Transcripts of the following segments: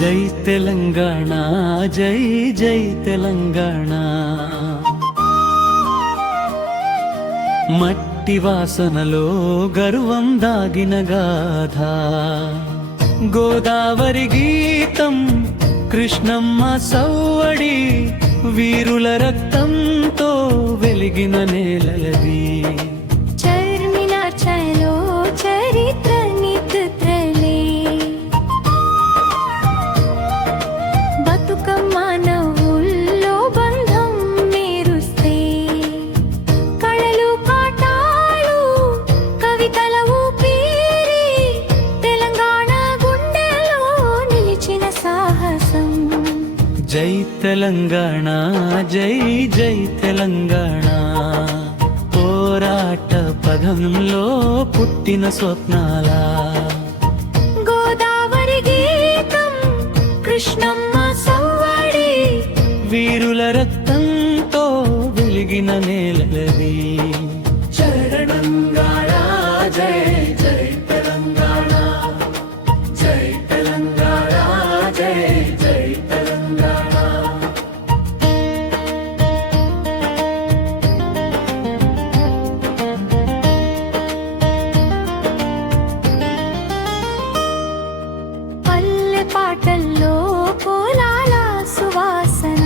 జై తెలంగాణ, జై జై తెలంగాణ. మట్టి వాసనలో గర్వం దాగిన గాథ, గోదావరి గీతం కృష్ణమ్మ సవ్వడి, వీరుల రక్తంతో వెలిగిన నేలలది. జై తెలంగాణ, జై జై తెలంగాణ. పోరాట పదంలో పుట్టిన స్వప్నాల గోదావరి గీతం కృష్ణమ్మ సవ్వడి, వీరుల రక్తంతో వెలిగిన నేలది. తెలంగాణ జై జై తెలంగాణ, జై తెలంగాణ జై జై తెలంగాణ. పల్లె పాటల్లో కోలాల సువాసన,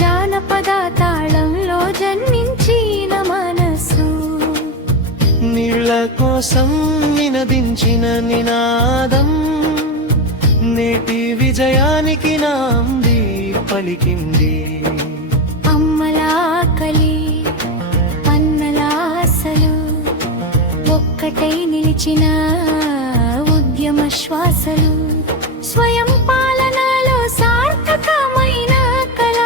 జానపద తాళంలో జన్మించిన మనసు, నీళ్ళ కోసం నినదించిన నినాదం, నేటి విజయానికి నాంది పలికింది. అమ్మల ఆకలి అన్నల ఆశలు ఒక్కటై నిలిచిన ఉద్యమ శ్వాసలు, స్వయం పాలనలో సార్థకమైన కళ,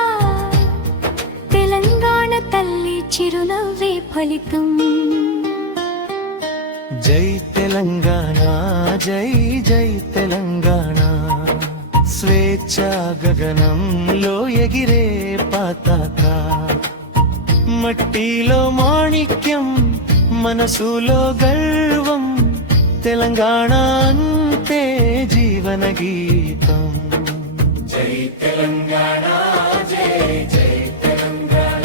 తెలంగాణ తల్లి చిరునవ్వే ఫలితం. జై తెలంగాణ, జై జై తెలంగాణ. స్వేచ్ఛ గగనంలో ఎగిరే పతాక, మట్టిలో మాణిక్యం మనసులో గర్వం, తెలంగాణ అంటే జీవన గీతం. జై తెలంగాణ, జై జై తెలంగాణ,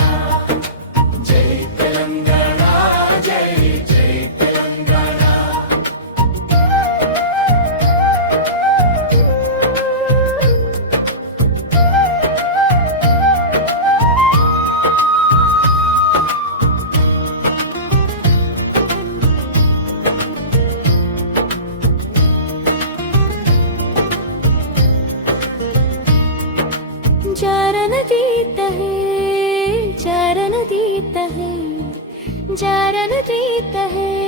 జై తెలంగాణ, జై జై తెలంగాణ. जारन दीता है, जारन दीता है, जारन दीता है.